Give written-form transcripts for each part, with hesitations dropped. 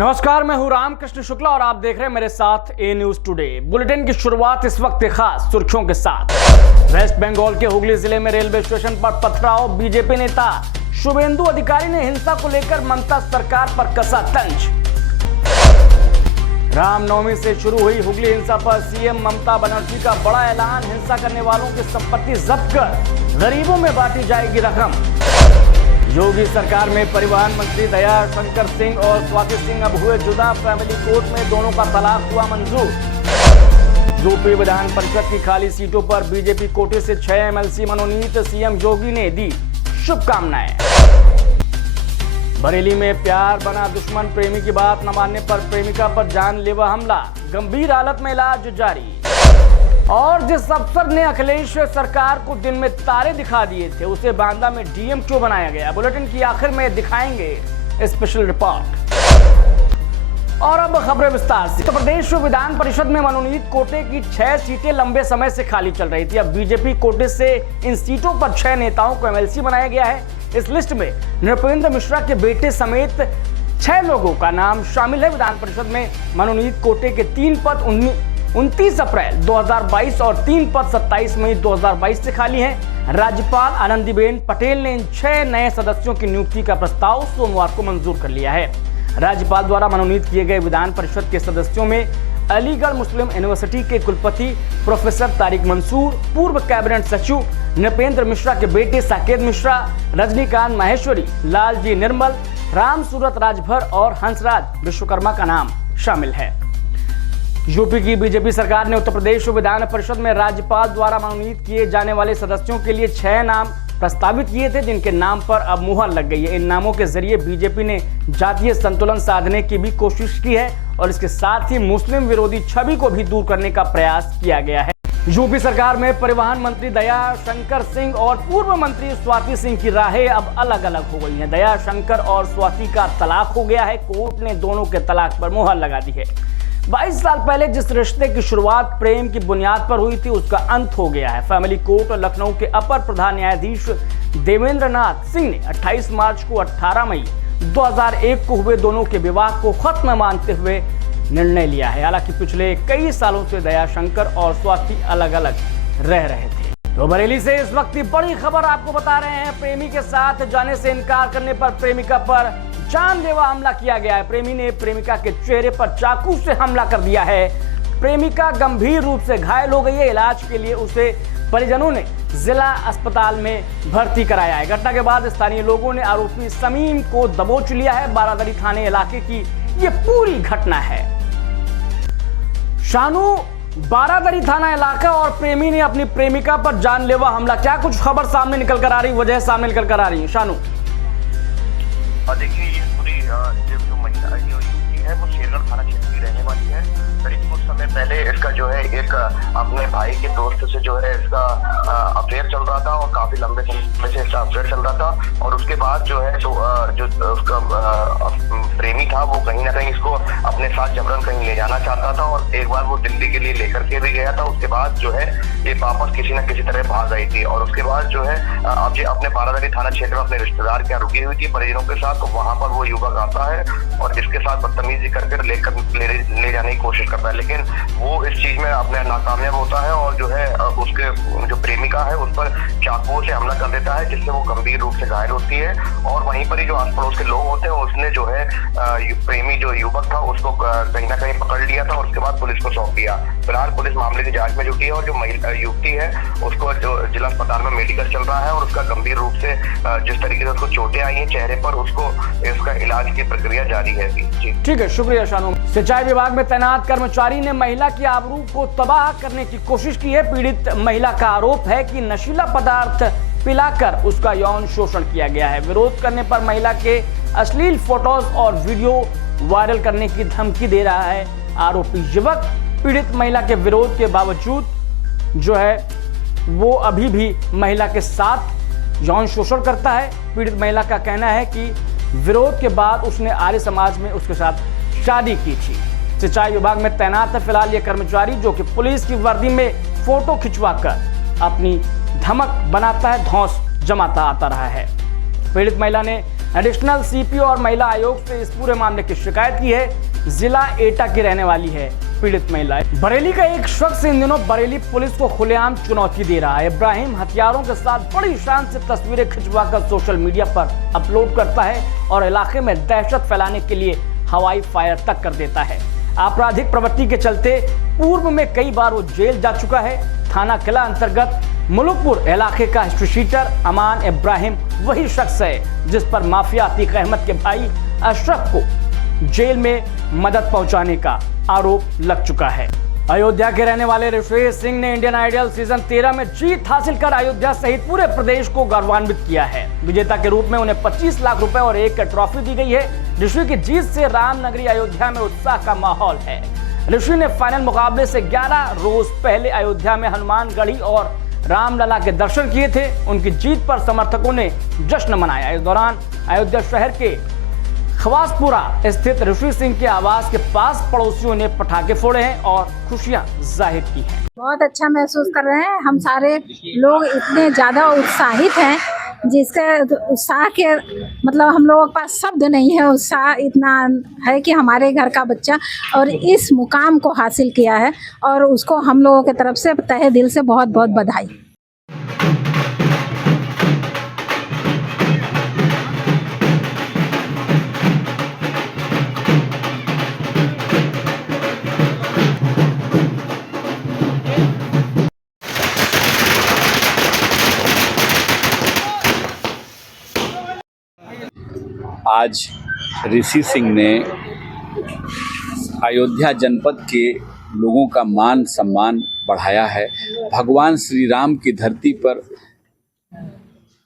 नमस्कार, मैं हूं रामकृष्ण शुक्ला और आप देख रहे हैं मेरे साथ ए न्यूज टुडे। बुलेटिन की शुरुआत इस वक्त खास सुर्खियों के साथ। वेस्ट बंगाल के हुगली जिले में रेलवे स्टेशन पर पथराव, बीजेपी नेता शुभेंदु अधिकारी ने हिंसा को लेकर ममता सरकार पर कसा तंज। रामनवमी से शुरू हुई हुगली हिंसा पर सीएम ममता बनर्जी का बड़ा ऐलान, हिंसा करने वालों की संपत्ति जब्त कर गरीबों में बांटी जाएगी रकम। योगी सरकार में परिवहन मंत्री दया शंकर सिंह और स्वाति सिंह अब हुए जुदा, फैमिली कोर्ट में दोनों का तलाक हुआ मंजूर। यूपी विधान परिषद की खाली सीटों पर बीजेपी कोटे से 6 एमएलसी मनोनीत, सीएम योगी ने दी शुभकामनाएं। बरेली में प्यार बना दुश्मन, प्रेमी की बात न मानने पर प्रेमिका पर जानलेवा हमला, गंभीर हालत में इलाज जारी। और जिस अफसर ने अखिलेश सरकार को दिन में तारे दिखा दिए थे, उसे बांदा में डीएम क्यों बनाया गया? बुलेटिन की आखिर में दिखाएंगे स्पेशल रिपोर्ट। और अब खबरें विस्तार से। उत्तर प्रदेश विधान परिषद में मनोनीत कोटे की 6 सीटें लंबे समय से खाली चल रही थी। अब बीजेपी कोटे से इन सीटों पर 6 नेताओं को एमएलसी बनाया गया है। इस लिस्ट में नृपेंद्र मिश्रा के बेटे समेत 6 लोगों का नाम शामिल है। विधान परिषद में मनोनीत कोटे के 3 पद 29 अप्रैल 2022 और 3 पद 27 मई 2022 से खाली हैं। राज्यपाल आनंदीबेन पटेल ने इन 6 नए सदस्यों की नियुक्ति का प्रस्ताव सोमवार को मंजूर कर लिया है। राज्यपाल द्वारा मनोनीत किए गए विधान परिषद के सदस्यों में अलीगढ़ मुस्लिम यूनिवर्सिटी के कुलपति प्रोफेसर तारिक मंसूर, पूर्व कैबिनेट सचिव नृपेंद्र मिश्रा के बेटे साकेत मिश्रा, रजनीकांत माहेश्वरी, लालजी निर्मल, राम सूरत राजभर और हंसराज विश्वकर्मा का नाम शामिल है। यूपी की बीजेपी सरकार ने उत्तर प्रदेश विधान परिषद में राज्यपाल द्वारा मनोनीत किए जाने वाले सदस्यों के लिए 6 नाम प्रस्तावित किए थे, जिनके नाम पर अब मुहर लग गई है। इन नामों के जरिए बीजेपी ने जातीय संतुलन साधने की भी कोशिश की है और इसके साथ ही मुस्लिम विरोधी छवि को भी दूर करने का प्रयास किया गया है। यूपी सरकार में परिवहन मंत्री दया शंकर सिंह और पूर्व मंत्री स्वाति सिंह की राहें अब अलग अलग हो गई हैं। दया शंकर और स्वाति का तलाक हो गया है। कोर्ट ने दोनों के तलाक पर मुहर लगा दी है। 22 साल पहले जिस रिश्ते की शुरुआत प्रेम की बुनियाद पर हुई थी, उसका अंत हो गया है। फैमिली कोर्ट लखनऊ के अपर प्रधान न्यायाधीश देवेंद्र नाथ सिंह ने 28 मार्च को 18 मई 2001 को हुए दोनों के विवाह को खत्म मानते हुए निर्णय लिया है। हालांकि पिछले कई सालों से दया शंकर और स्वाति अलग अलग रह रहे थे। तो बरेली से इस वक्त की बड़ी खबर आपको बता रहे हैं। प्रेमी के साथ जाने से इनकार करने पर प्रेमिका पर जानलेवा हमला किया गया है। प्रेमी ने प्रेमिका के चेहरे पर चाकू से हमला कर दिया है। प्रेमिका गंभीर रूप से घायल हो गई है। इलाज के लिए उसे परिजनों ने जिला अस्पताल में भर्ती कराया है। घटना के बाद स्थानीय लोगों ने आरोपी समीम को दबोच लिया है। बारादरी थाने इलाके की ये पूरी घटना है। शानू, बारादरी थाना इलाका और प्रेमी ने अपनी प्रेमिका पर जानलेवा हमला। क्या कुछ खबर सामने निकल कर आ रही, वजह सामने निकल कर आ रही है शानू? देखिए, ये पूरी जो महिला युवती है वो शेरगढ़ थाना क्षेत्र की रहने वाली है। करीब कुछ समय पहले इसका जो है एक अपने भाई के दोस्त से जो है इसका अफेयर चल रहा था और काफी लंबे समय से इसका अफेयर चल रहा था। और उसके बाद जो है तो जो उसका प्रेमी था वो कहीं ना कहीं इसको अपने साथ जबरन कहीं ले जाना चाहता था और एक बार वो दिल्ली के लिए लेकर के भी गया था। उसके बाद जो है ये वापस किसी न किसी तरह भाग गई थी और उसके बाद जो है अब ये अपने बारादरी थाना क्षेत्र में अपने रिश्तेदार के यहाँ रुकी हुई थी परिजनों के साथ। तो वहाँ पर वो युवक आता है और इसके साथ बदतमीजी करके ले जाने की कोशिश करता है, लेकिन वो इस चीज में अपने नाकामयाब होता है और जो है उसके जो प्रेमिका है उस पर चाकुओं से हमला कर देता है, जिससे वो गंभीर रूप से घायल होती है। और वहीं पर ही जो आस पड़ोस के लोग होते हैं उसने जो है प्रेमी जो युवक था उसको कहीं ना कहीं पकड़ लिया था और उसके बाद पुलिस को सौंप दिया। फिलहाल पुलिस मामले की जांच में जुटी है और जो युवती है उसको जो जिला अस्पताल में मेडिकल चल रहा है और उसका गंभीर रूप से जिस तरीके से उसको चोटें आई हैं चेहरे पर, उसको इसका इलाज की प्रक्रिया जारी है। जी ठीक है, शुक्रिया शानू। सिंचाई विभाग में तैनात कर्मचारी ने महिला की आबरू को तबाह करने की कोशिश की है। पीड़ित महिला का आरोप है कि नशीला पदार्थ पिलाकर उसका यौन शोषण किया गया है। विरोध करने पर महिला के अश्लील फोटोज और वीडियो वायरल करने की धमकी दे रहा है आरोपी युवक। पीड़ित महिला के विरोध के बावजूद जो है वो अभी भी महिला के साथ यौन शोषण करता है। पीड़ित महिला का कहना है कि विरोध के बाद उसने आर्य समाज में उसके साथ शादी की थी। सिंचाई विभाग में तैनात है फिलहाल ये कर्मचारी, जो कि पुलिस की वर्दी में फोटो खिंचवाकर अपनी धमक बनाता है, धौंस जमाता आता रहा है। पीड़ित महिला ने एडिशनल सीपीओ और महिला आयोग से इस पूरे मामले की शिकायत की है। जिला एटा की रहने वाली है पीड़ित महिला। बरेली का एक शख्स इन दिनों बरेली पुलिस को खुलेआम चुनौती दे रहा है। इब्राहिम हथियारों के साथ बड़ी शान से तस्वीरें खिंचवाकर सोशल मीडिया पर अपलोड करता है और इलाके में दहशत फैलाने के लिए हवाई फायर तक कर देता है। आपराधिक प्रवृत्ति के चलते पूर्व में कई बार वो जेल जा चुका है। थाना किला अंतर्गत मुलुकपुर इलाके का शीटर अमान इब्राहिम वही शख्स है जिस पर माफिया अतीक अहमद के भाई अशरफ को जेल में मदद पहुंचाने का आरोप लग चुका है। अयोध्या के रहने वाले ऋषि सिंह ने इंडियन आइडल सीजन 13 में जीत हासिल कर अयोध्या सहित पूरे प्रदेश को गौरवान्वित किया है। विजेता के रूप में उन्हें 25 लाख रुपए और एक ट्रॉफी दी गई है। ऋषि की जीत से रामनगरी अयोध्या में उत्साह का माहौल है। ऋषि ने फाइनल मुकाबले से 11 रोज पहले अयोध्या में हनुमानगढ़ी और रामलला के दर्शन किए थे। उनकी जीत पर समर्थकों ने जश्न मनाया। इस दौरान अयोध्या शहर के खवासपुरा स्थित ऋषि सिंह के आवास के पास पड़ोसियों ने पटाखे फोड़े हैं और खुशियां जाहिर की हैं। बहुत अच्छा महसूस कर रहे हैं। हम सारे लोग इतने ज़्यादा उत्साहित हैं जिसके उत्साह के मतलब हम लोगों के पास शब्द नहीं है। उत्साह इतना है कि हमारे घर का बच्चा और इस मुकाम को हासिल किया है और उसको हम लोगों की तरफ से तहे दिल से बहुत बहुत बधाई। आज ऋषि सिंह ने अयोध्या जनपद के लोगों का मान सम्मान बढ़ाया है। भगवान श्री राम की धरती पर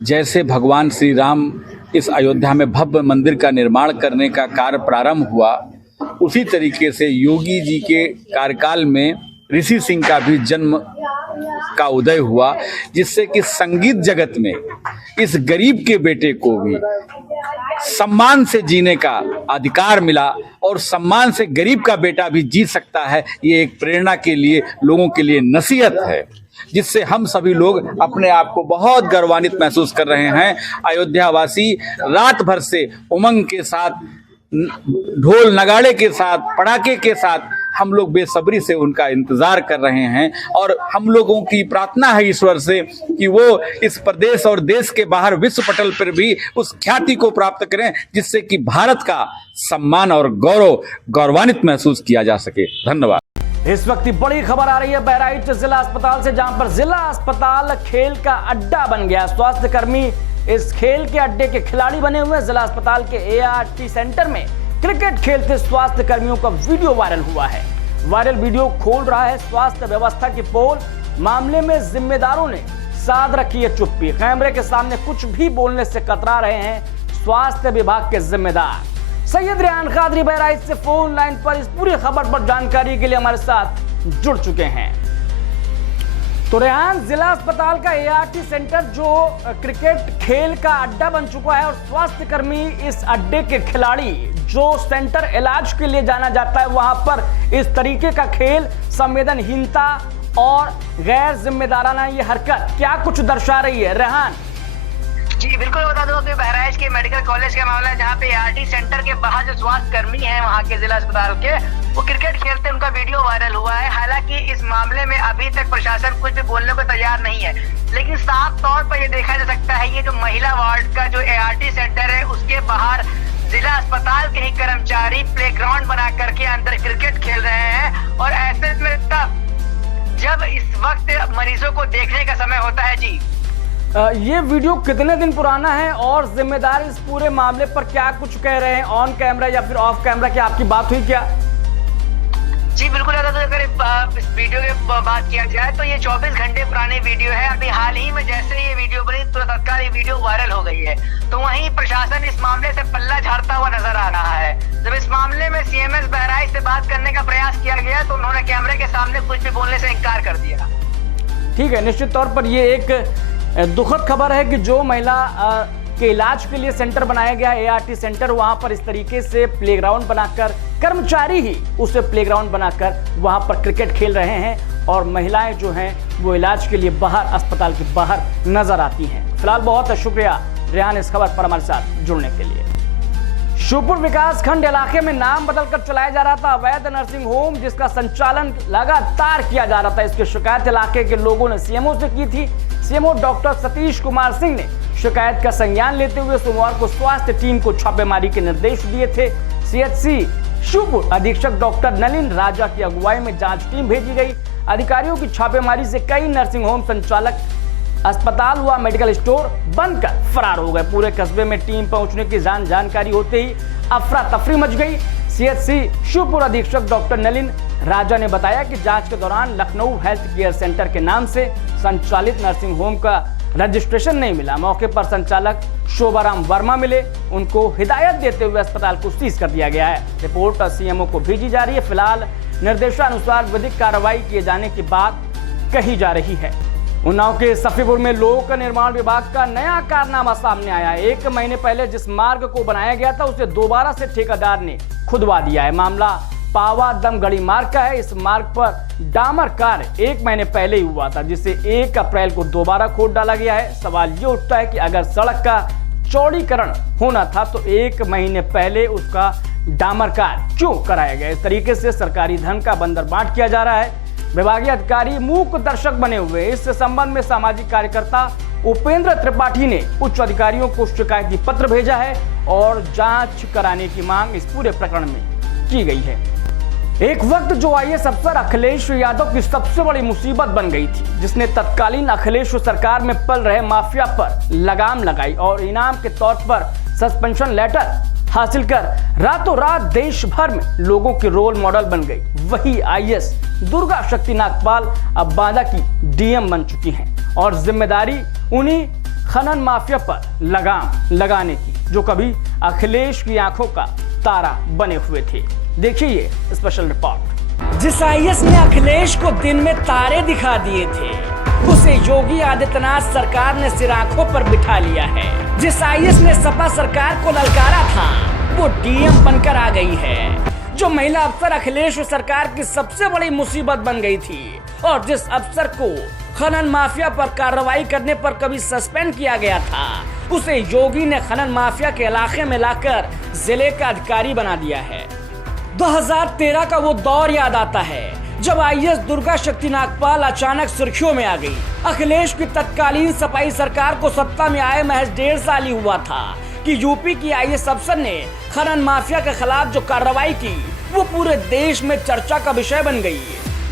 जैसे भगवान श्री राम इस अयोध्या में भव्य मंदिर का निर्माण करने का कार्य प्रारंभ हुआ, उसी तरीके से योगी जी के कार्यकाल में ऋषि सिंह का भी जन्म का उदय हुआ, जिससे कि संगीत जगत में इस गरीब के बेटे को भी सम्मान से जीने का अधिकार मिला और सम्मान से गरीब का बेटा भी जी सकता है। ये एक प्रेरणा के लिए, लोगों के लिए नसीहत है, जिससे हम सभी लोग अपने आप को बहुत गौरवान्वित महसूस कर रहे हैं। अयोध्यावासी रात भर से उमंग के साथ, ढोल नगाड़े के साथ, पटाखे के साथ हम लोग बेसब्री से उनका इंतजार कर रहे हैं और हम लोगों की प्रार्थना है ईश्वर से कि वो इस प्रदेश और देश के बाहर विश्व पटल पर भी उस ख्याति को प्राप्त करें, जिससे कि भारत का सम्मान और गौरवान्वित महसूस किया जा सके। धन्यवाद। इस वक्त बड़ी खबर आ रही है बहराइच जिला अस्पताल से, जहां पर जिला अस्पताल खेल का अड्डा बन गया। स्वास्थ्य कर्मी इस खेल के अड्डे के खिलाड़ी बने हुए। जिला अस्पताल के ART सेंटर में क्रिकेट खेलते स्वास्थ्य कर्मियों का वीडियो वायरल हुआ है। वायरल वीडियो खोल रहा है स्वास्थ्य व्यवस्था की पोल। मामले में जिम्मेदारों ने साध रखी है चुप्पी। कैमरे के सामने कुछ भी बोलने से कतरा रहे हैं स्वास्थ्य विभाग के जिम्मेदार। सैयद रेहान कादरी बहराइच से फोन लाइन पर इस पूरी खबर पर जानकारी के लिए हमारे साथ जुड़ चुके हैं। तो रेहान, जिला अस्पताल का ART सेंटर जो क्रिकेट खेल का अड्डा बन चुका है और स्वास्थ्य कर्मी इस अड्डे के खिलाड़ी जो सेंटर इलाज के लिए जाना जाता है, वहां पर इस तरीके का खेल, संवेदनहीनता और गैर जिम्मेदाराना ये हरकत क्या कुछ दर्शा रही है? रेहान जी बिल्कुल बता दूं कि बहराइच के मेडिकल कॉलेज का मामला है, जहाँ पे ART सेंटर के बाहर जो स्वास्थ्य कर्मी हैं वहाँ के जिला अस्पताल के, वो क्रिकेट खेलते उनका वीडियो वायरल हुआ है। हालांकि इस मामले में अभी तक प्रशासन कुछ भी बोलने को तैयार नहीं है, लेकिन साफ तौर पर ये देखा जा सकता है ये जो महिला वार्ड का जो ART सेंटर है उसके बाहर जिला अस्पताल के ही कर्मचारी प्लेग्राउंड बना करके अंदर क्रिकेट खेल रहे हैं। और ऐसे में तब जब इस वक्त मरीजों को देखने का समय होता है। जी ये वीडियो कितने दिन पुराना है और जिम्मेदार इस पूरे मामले पर क्या कुछ कह रहे हैं, ऑन कैमरा या फिर ऑफ कैमरा, क्या आपकी बात हुई क्या? जी बिल्कुल, अगर इस वीडियो की बात किया जाए तो ये 24 घंटे पुरानी वीडियो है। अभी हाल ही में जैसे ये वीडियो बनी तो तत्काल ये वीडियो वायरल हो गई है। तो वहीं प्रशासन इस मामले से पल्ला झाड़ता हुआ नजर आ रहा है। जब इस मामले में CMS बहराइच से बात करने का प्रयास किया गया तो उन्होंने कैमरे के सामने कुछ भी बोलने से इनकार कर दिया। ठीक है, निश्चित तौर पर ये एक दुखद खबर है कि जो महिला के इलाज के लिए सेंटर बनाया गया ART सेंटर, वहां पर इस तरीके से प्लेग्राउंड बनाकर कर्मचारी ही उसे प्लेग्राउंड बनाकर वहां पर क्रिकेट खेल रहे हैं और महिलाएं जो हैं वो इलाज के लिए बाहर, अस्पताल के बाहर नजर आती हैं। फिलहाल बहुत शुक्रिया रेहान इस खबर पर हमारे साथ जुड़ने के लिए। शिवपुर विकास खंड इलाके में नाम बदलकर चलाया जा रहा था अवैध नर्सिंग होम, जिसका संचालन लगातार किया जा रहा था। इसकी शिकायत इलाके के लोगों ने सीएमओ से की थी। सीएमओ डॉक्टर सतीश कुमार सिंह ने शिकायत का संज्ञान लेते हुए सोमवार को स्वास्थ्य टीम को छापेमारी के निर्देश दिए थे। सीएचसी शिवपुर अधीक्षक डॉक्टर नलिन राजा की अगुवाई में जांच टीम भेजी गई। अधिकारियों की छापेमारी से कई नर्सिंग होम संचालक, अस्पताल व मेडिकल स्टोर बंद कर फरार हो गए। पूरे कस्बे में टीम पहुंचने की जानकारी होते ही अफरा तफरी मच गई। सीएचसी शिवपुर अधीक्षक डॉक्टर नलिन राजा ने बताया कि जांच के दौरान लखनऊ हेल्थ केयर सेंटर के नाम से संचालित नर्सिंग होम का रजिस्ट्रेशन नहीं मिला। मौके पर संचालक शोभाराम वर्मा मिले, उनको हिदायत देते हुए अस्पताल को सीज कर दिया गया है। रिपोर्ट सीएमओ को भेजी जा रही है। फिलहाल निर्देशानुसार विधिक कार्रवाई किए जाने की बात कही जा रही है। उन्नाव के सफीपुर में लोक निर्माण विभाग का नया कारनामा सामने आया है। 1 महीने पहले जिस मार्ग को बनाया गया था उसे दोबारा से ठेकेदार ने खुदवा दिया है। मामला पावा दमगढ़ी मार्ग का है। इस मार्ग पर डामर कार्य 1 महीने पहले ही हुआ था, जिसे 1 अप्रैल को दोबारा खोद डाला गया है। सवाल ये उठता है कि अगर सड़क का चौड़ीकरण होना था तो 1 महीने पहले उसका डामर कार्य क्यों कराया गया। इस तरीके से सरकारी धन का बंदरबांट किया जा रहा है। विभागीय अधिकारी मूक दर्शक बने हुए। इस संबंध में सामाजिक कार्यकर्ता उपेंद्र त्रिपाठी ने उच्च अधिकारियों को शिकायती पत्र भेजा है और जांच कराने की मांग इस पूरे प्रकरण में की गई है। एक वक्त जो आईएएस अफसर अखिलेश यादव की सबसे बड़ी मुसीबत बन गई थी, जिसने तत्कालीन अखिलेश सरकार में पल रहे माफिया पर लगाम लगाई और इनाम के तौर पर सस्पेंशन लेटर हासिल कर रातों रात देश भर में लोगों के रोल मॉडल बन गई, वही आईएएस दुर्गा शक्ति नागपाल अब बांदा की डीएम बन चुकी हैं और जिम्मेदारी उन्हीं खनन माफिया पर लगाम लगाने की, जो कभी अखिलेश की आंखों का तारा बने हुए थे। देखिए ये स्पेशल रिपोर्ट। जिस आईएएस ने अखिलेश को दिन में तारे दिखा दिए थे, उसे योगी आदित्यनाथ सरकार ने सिर आंखों पर बिठा लिया है। जिस आईएएस ने सपा सरकार को ललकारा था, वो डीएम बनकर आ गई है। जो महिला अफसर अखिलेश सरकार की सबसे बड़ी मुसीबत बन गई थी और जिस अफसर को खनन माफिया पर कार्रवाई करने पर कभी सस्पेंड किया गया था, उसे योगी ने खनन माफिया के इलाके में लाकर जिले का अधिकारी बना दिया है। 2013 का वो दौर याद आता है जब आईएएस दुर्गा शक्ति नागपाल अचानक सुर्खियों में आ गई। अखिलेश की तत्कालीन सपाई सरकार को सत्ता में आए महज 1.5 साल ही हुआ था कि यूपी की आईएएस अफसर ने खनन माफिया के खिलाफ जो कार्रवाई की, वो पूरे देश में चर्चा का विषय बन गई।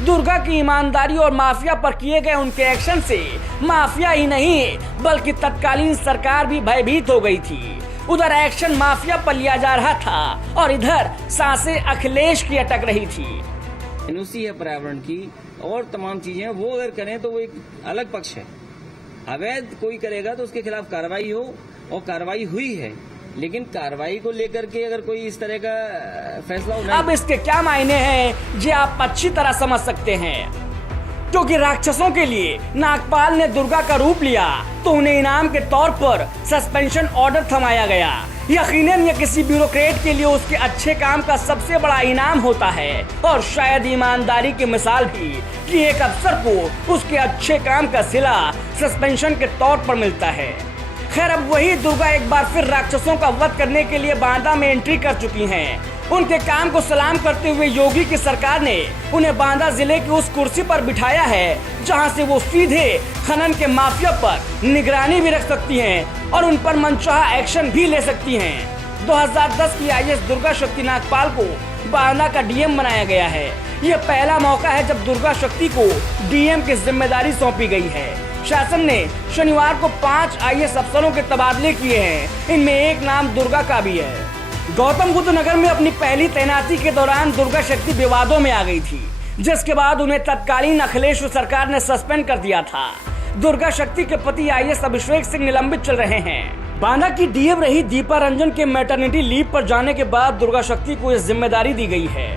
दुर्गा की ईमानदारी और माफिया पर किए गए उनके एक्शन से माफिया ही नहीं बल्कि तत्कालीन सरकार भी भयभीत हो गई थी। उधर एक्शन माफिया पर लिया जा रहा था और इधर सांसें अखिलेश की अटक रही थी। एनओसी है पर्यावरण की और तमाम चीजें, वो अगर करें तो वो एक अलग पक्ष है। अवैध कोई करेगा तो उसके खिलाफ कार्रवाई हो और कार्रवाई हुई है, लेकिन कार्रवाई को लेकर के अगर कोई इस तरह का फैसला हो, अब इसके क्या मायने हैं ये आप अच्छी तरह समझ सकते हैं, क्योंकि राक्षसों के लिए नागपाल ने दुर्गा का रूप लिया तो उन्हें इनाम के तौर पर सस्पेंशन ऑर्डर थमाया गया। यकीनन ये किसी ब्यूरोक्रेट के लिए उसके अच्छे काम का सबसे बड़ा इनाम होता है और शायद ईमानदारी की मिसाल भी कि एक अफसर को उसके अच्छे काम का सिला सस्पेंशन के तौर पर मिलता है। खैर, अब वही दुर्गा एक बार फिर राक्षसों का वध करने के लिए बांदा में एंट्री कर चुकी हैं। उनके काम को सलाम करते हुए योगी की सरकार ने उन्हें बांदा जिले की उस कुर्सी पर बिठाया है जहां से वो सीधे खनन के माफिया पर निगरानी भी रख सकती हैं और उन पर मनचाहा एक्शन भी ले सकती हैं। 2010 की आईएएस दुर्गा शक्ति नागपाल को बांदा का डीएम बनाया गया है। ये पहला मौका है जब दुर्गा शक्ति को डीएम की जिम्मेदारी सौंपी गई है। शासन ने शनिवार को 5 आईएएस अफसरों के तबादले किए हैं। इनमें एक नाम दुर्गा का भी है। गौतम बुद्ध नगर में अपनी पहली तैनाती के दौरान दुर्गा शक्ति विवादों में आ गई थी, जिसके बाद उन्हें तत्कालीन अखिलेश सरकार ने सस्पेंड कर दिया था। दुर्गा शक्ति के पति आईएएस अभिषेक सिंह निलंबित चल रहे हैं। बांदा की डीएम रही दीपा रंजन के मैटरनिटी लीव पर जाने के बाद दुर्गा शक्ति को यह जिम्मेदारी दी गई है।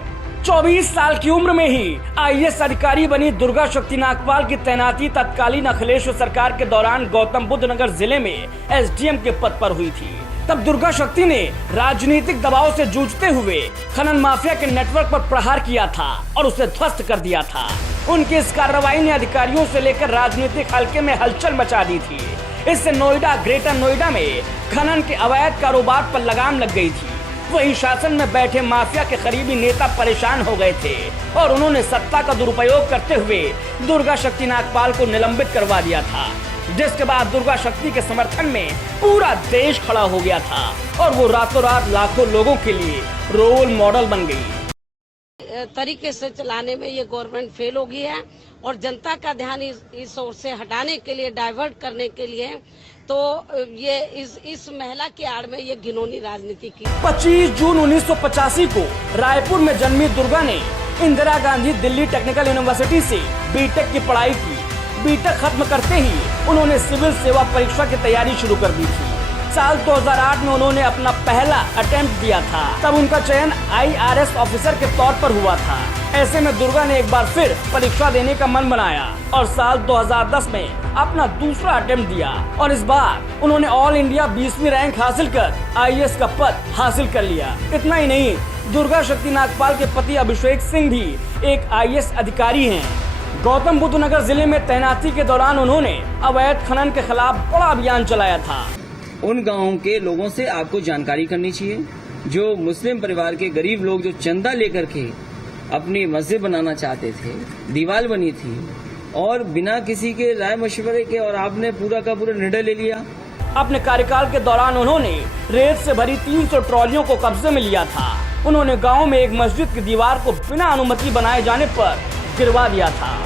24 साल की उम्र में ही आईएएस अधिकारी बनी दुर्गा शक्ति नागपाल की तैनाती तत्कालीन अखिलेश सरकार के दौरान गौतम बुद्ध नगर जिले में एसडीएम के पद पर हुई थी। तब दुर्गा शक्ति ने राजनीतिक दबाव से जूझते हुए खनन माफिया के नेटवर्क पर प्रहार किया था और उसे ध्वस्त कर दिया था। उनकी इस कार्रवाई ने अधिकारियों से लेकर राजनीतिक हलके में हलचल मचा दी थी। इससे नोएडा, ग्रेटर नोएडा में खनन के अवैध कारोबार पर लगाम लग गई थी। वहीं शासन में बैठे माफिया के करीबी नेता परेशान हो गए थे और उन्होंने सत्ता का दुरुपयोग करते हुए दुर्गा शक्ति नागपाल को निलंबित करवा दिया था, जिसके बाद दुर्गा शक्ति के समर्थन में पूरा देश खड़ा हो गया था और वो रातों रात लाखों लोगों के लिए रोल मॉडल बन गई। तरीके से चलाने में ये गवर्नमेंट फेल हो गई है और जनता का ध्यान इस ओर से हटाने के लिए, डाइवर्ट करने के लिए तो ये इस महिला की आड़ में ये घिनौनी राजनीति की। 25 जून 1985 को रायपुर में जन्मी दुर्गा ने इंदिरा गांधी दिल्ली टेक्निकल यूनिवर्सिटी से बीटेक की पढ़ाई की। बीटेक खत्म करते ही उन्होंने सिविल सेवा परीक्षा की तैयारी शुरू कर दी थी। साल 2008 में उन्होंने अपना पहला अटेम्प्ट दिया था, तब उनका चयन IRS ऑफिसर के तौर पर हुआ था। ऐसे में दुर्गा ने एक बार फिर परीक्षा देने का मन बनाया और साल 2010 में अपना दूसरा अटेम्प्ट दिया और इस बार उन्होंने ऑल इंडिया 20वीं रैंक हासिल कर IAS का पद हासिल कर लिया। इतना ही नहीं, दुर्गा शक्ति नागपाल के पति अभिषेक सिंह भी एक IAS अधिकारी हैं। गौतम बुद्ध नगर जिले में तैनाती के दौरान उन्होंने अवैध खनन के खिलाफ बड़ा अभियान चलाया था। उन गांवों के लोगों से आपको जानकारी करनी चाहिए, जो मुस्लिम परिवार के गरीब लोग जो चंदा लेकर के अपनी मस्जिद बनाना चाहते थे, दीवार बनी थी और बिना किसी के राय मशवरे के, और आपने पूरा का पूरा निर्णय ले लिया। अपने कार्यकाल के दौरान उन्होंने रेत से भरी 300 ट्रॉलियों को कब्जे में लिया था। उन्होंने गाँव में एक मस्जिद की दीवार को बिना अनुमति बनाए जाने पर गिरवा दिया था।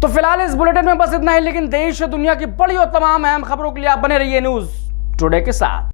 तो फिलहाल इस बुलेटिन में बस इतना ही, लेकिन देश और दुनिया की बड़ी और तमाम अहम खबरों के लिए आप बने रहिए न्यूज टुडे के साथ।